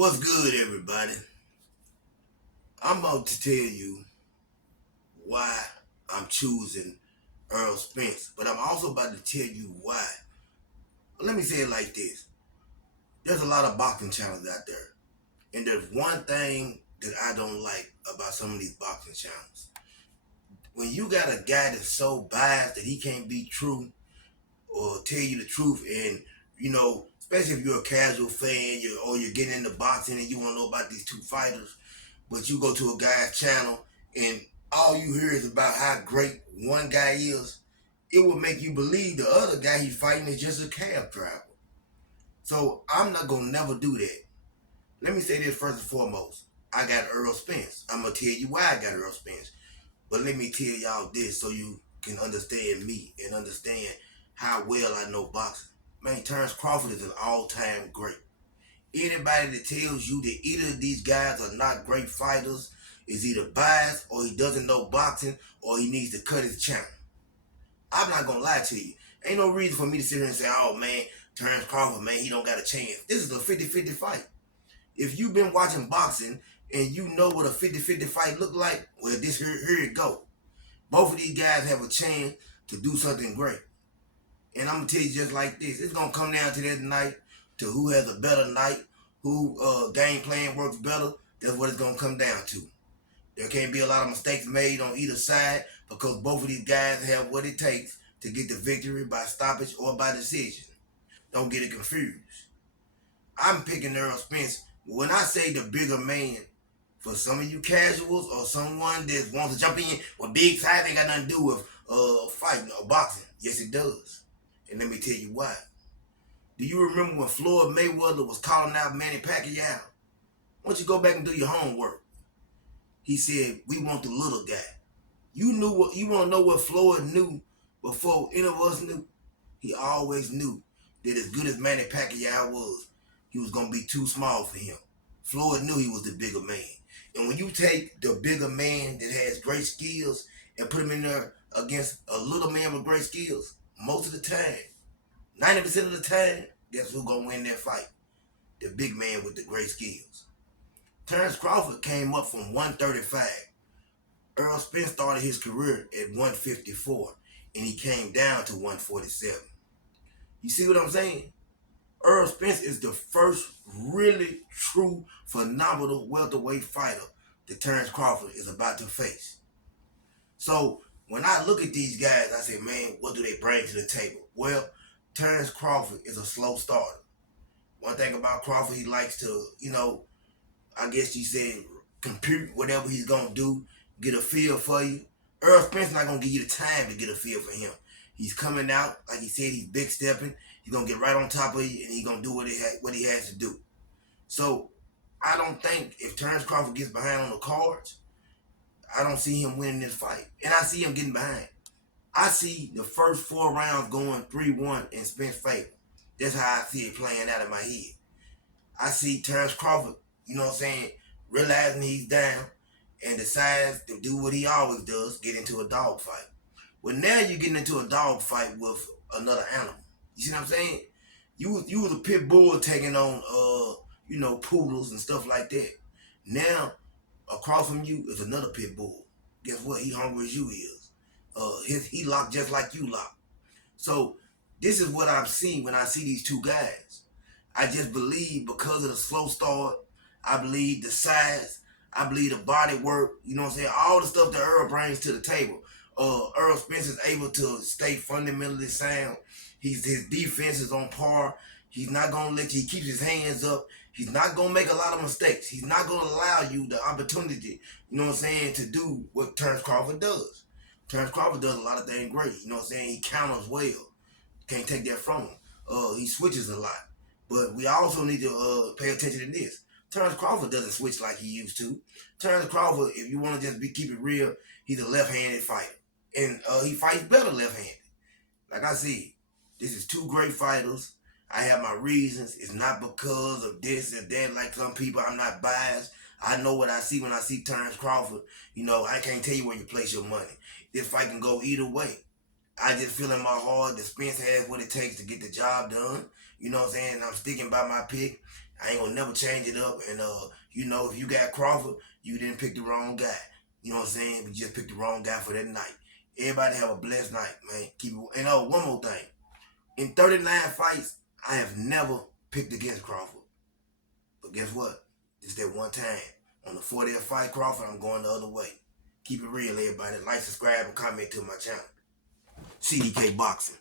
What's good, everybody? I'm about to tell you why I'm choosing Earl Spence, but I'm also about to tell you why. Let me say it like this. There's a lot of boxing channels out there, and there's one thing that I don't like about some of these boxing channels. When you got a guy that's so biased that he can't be true or tell you the truth, and especially if you're a casual fan, or you're getting into boxing and you want to know about these two fighters, but you go to a guy's channel and all you hear is about how great one guy is, it will make you believe the other guy he's fighting is just a cab driver. So I'm not gonna never do that. Let me say this first and foremost. I got Earl Spence. I'm gonna tell you why I got Earl Spence. But let me tell y'all this so you can understand me and understand how well I know boxing. Man, Terrence Crawford is an all-time great. Anybody that tells you that either of these guys are not great fighters is either biased or he doesn't know boxing or he needs to cut his channel. I'm not gonna lie to you. Ain't no reason for me to sit here and say, oh man, Terrence Crawford, man, he don't got a chance. This is a 50-50 fight. If you've been watching boxing and you know what a 50-50 fight look like, well, here it go. Both of these guys have a chance to do something great. And I'm gonna tell you just like this, it's gonna come down to that night, to who has a better night, who game plan works better. That's what it's gonna come down to. There can't be a lot of mistakes made on either side because both of these guys have what it takes to get the victory by stoppage or by decision. Don't get it confused. I'm picking Earl Spence. When I say the bigger man, for some of you casuals or someone that wants to jump in with big size, ain't got nothing to do with fighting or boxing. Yes, it does. And let me tell you why. Do you remember when Floyd Mayweather was calling out Manny Pacquiao? Why don't you go back and do your homework? He said, we want the little guy. You want to know what Floyd knew before any of us knew? He always knew that as good as Manny Pacquiao was, he was going to be too small for him. Floyd knew he was the bigger man. And when you take the bigger man that has great skills and put him in there against a little man with great skills, most of the time, 90% of the time, guess who's going to win that fight? The big man with the great skills. Terrence Crawford came up from 135. Earl Spence started his career at 154, and he came down to 147. You see what I'm saying? Earl Spence is the first really true phenomenal welterweight fighter that Terrence Crawford is about to face. So when I look at these guys, I say, man, what do they bring to the table? Well, Terrence Crawford is a slow starter. One thing about Crawford, he likes to, I guess you said, compute whatever he's going to do, get a feel for you. Earl Spence not going to give you the time to get a feel for him. He's coming out, like he said, he's big stepping. He's going to get right on top of you, and he's going to do what he has to do. So I don't think if Terrence Crawford gets behind on the cards, I don't see him winning this fight. And I see him getting behind. I see the first 4 rounds going 3-1 in Spence's favor. That's how I see it playing out in my head. I see Terrence Crawford, realizing he's down and decides to do what he always does, get into a dogfight. Well, now you're getting into a dogfight with another animal. You see what I'm saying? You was a pit bull taking on, poodles and stuff like that. Now, across from you is another pit bull. Guess what? He hungry as you is. He locked just like you locked. So this is what I've seen when I see these two guys. I just believe because of the slow start, I believe the size, I believe the body work, all the stuff that Earl brings to the table. Earl Spence is able to stay fundamentally sound. His defense is on par. He's not going to he keeps his hands up. He's not going to make a lot of mistakes. He's not going to allow you the opportunity, to do what Terrence Crawford does. Terrence Crawford does a lot of things great. He counters well. Can't take that from him. He switches a lot. But we also need to pay attention to this. Terrence Crawford doesn't switch like he used to. Terrence Crawford, if you want to just keep it real, he's a left-handed fighter. And he fights better left-handed. Like I said, this is two great fighters. I have my reasons. It's not because of this or that like some people. I'm not biased. I know what I see when I see Terrence Crawford. I can't tell you where you place your money. This fight can go either way. I just feel in my heart that Spence has what it takes to get the job done. I'm sticking by my pick. I ain't gonna never change it up. And you know, if you got Crawford, you didn't pick the wrong guy. You know what I'm saying? We just picked the wrong guy for that night. Everybody have a blessed night, man. Keep it. And one more thing. In 39 fights, I have never picked against Crawford. But guess what? Just that one time. On the 40th fight, Crawford, I'm going the other way. Keep it real, everybody. Like, subscribe, and comment to my channel. CDK Boxing.